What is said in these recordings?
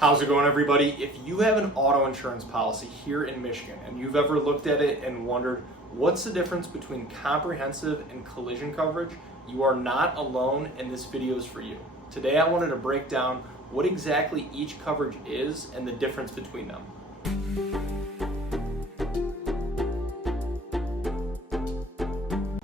How's it going, everybody? If you have an auto insurance policy here in Michigan and you've ever looked at it and wondered what's the difference between comprehensive and collision coverage, you are not alone, and this video is for you. Today I wanted to break down what exactly each coverage is and the difference between them.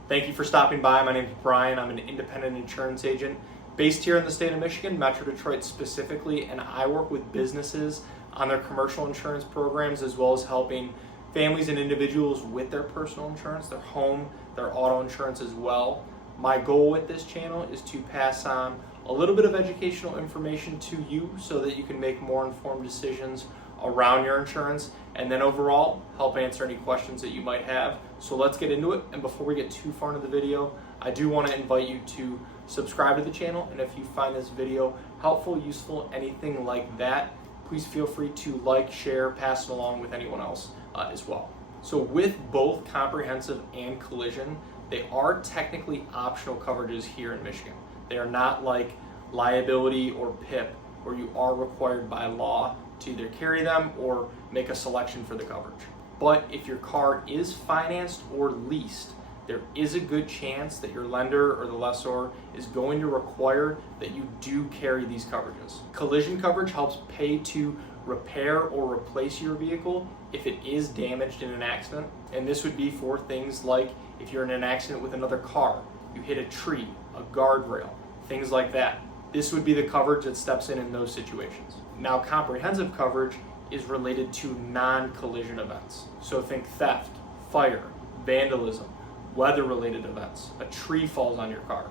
Thank you for stopping by. My name is Brian. I'm an independent insurance agent based here in the state of Michigan, Metro Detroit specifically, and I work with businesses on their commercial insurance programs as well as helping families and individuals with their personal insurance, their home, their auto insurance as well. My goal with this channel is to pass on a little bit of educational information to you so that you can make more informed decisions around your insurance, and then overall help answer any questions that you might have. So let's get into it. And before we get too far into the video, I do want to invite you to subscribe to the channel, and if you find this video helpful, useful, anything like that, please feel free to like, share, pass it along with anyone else as well. So with both comprehensive and collision, they are technically optional coverages here in Michigan. They are not like liability or PIP, where you are required by law to either carry them or make a selection for the coverage. But if your car is financed or leased, there is a good chance that your lender or the lessor is going to require that you do carry these coverages. Collision coverage helps pay to repair or replace your vehicle if it is damaged in an accident. And this would be for things like if you're in an accident with another car, you hit a tree, a guardrail, things like that. This would be the coverage that steps in those situations. Now, comprehensive coverage is related to non-collision events. So think theft, fire, vandalism, weather-related events, a tree falls on your car,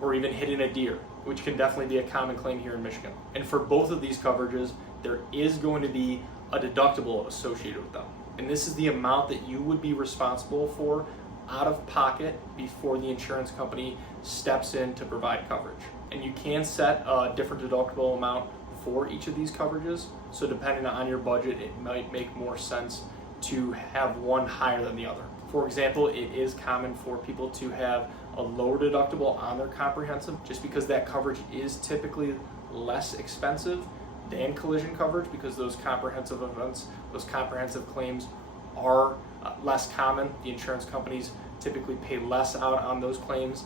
or even hitting a deer, which can definitely be a common claim here in Michigan. And for both of these coverages, there is going to be a deductible associated with them. And this is the amount that you would be responsible for out of pocket before the insurance company steps in to provide coverage. And you can set a different deductible amount for each of these coverages. So depending on your budget, it might make more sense to have one higher than the other. For example, it is common for people to have a lower deductible on their comprehensive just because that coverage is typically less expensive than collision coverage, because those comprehensive events, those comprehensive claims are less common. The insurance companies typically pay less out on those claims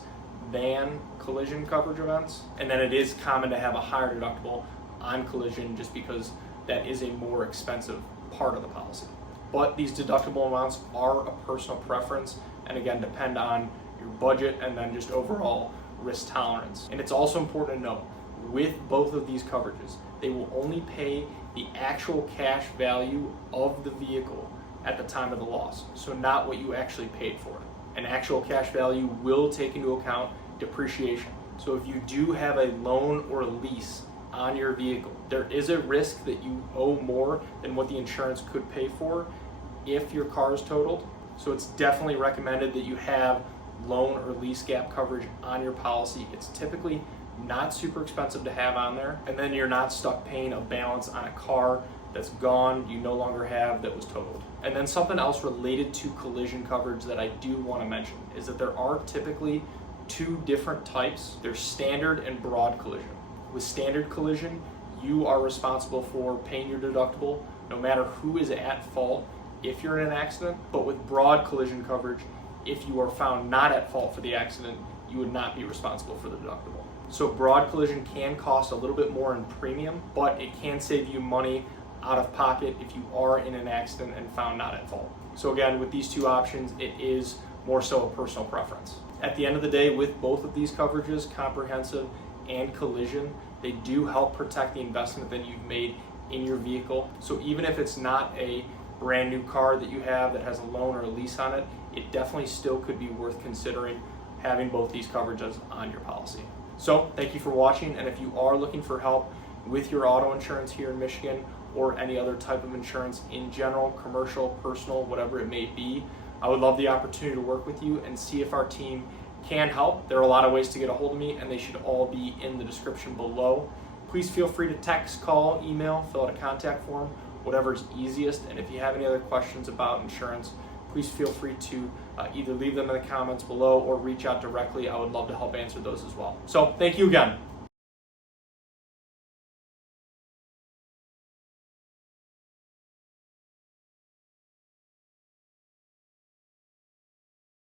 than collision coverage events. And then it is common to have a higher deductible on collision just because that is a more expensive part of the policy. But these deductible amounts are a personal preference, and again, depend on your budget and then just overall risk tolerance. And it's also important to note, with both of these coverages, they will only pay the actual cash value of the vehicle at the time of the loss, so not what you actually paid for it. An actual cash value will take into account depreciation. So if you do have a loan or a lease on your vehicle, there is a risk that you owe more than what the insurance could pay for if your car is totaled. So it's definitely recommended that you have loan or lease gap coverage on your policy. It's typically not super expensive to have on there, and then you're not stuck paying a balance on a car that's gone, you no longer have, that was totaled. And then something else related to collision coverage that I do want to mention is that there are typically two different types. There's standard and broad collision. With standard collision, you are responsible for paying your deductible no matter who is at fault if you're in an accident. But with broad collision coverage, if you are found not at fault for the accident, you would not be responsible for the deductible. So broad collision can cost a little bit more in premium, but it can save you money out of pocket if you are in an accident and found not at fault. So again, with these two options, it is more so a personal preference. At the end of the day, with both of these coverages, comprehensive and collision, they do help protect the investment that you've made in your vehicle. So even if it's not a brand new car that you have that has a loan or a lease on it, it definitely still could be worth considering having both these coverages on your policy. So thank you for watching, and if you are looking for help with your auto insurance here in Michigan or any other type of insurance in general, commercial, personal, whatever it may be, I would love the opportunity to work with you and see if our team can help. There are a lot of ways to get a hold of me, and they should all be in the description below. Please feel free to text, call, email, fill out a contact form, whatever is easiest. And if you have any other questions about insurance, please feel free to either leave them in the comments below or reach out directly. I would love to help answer those as well. So thank you again.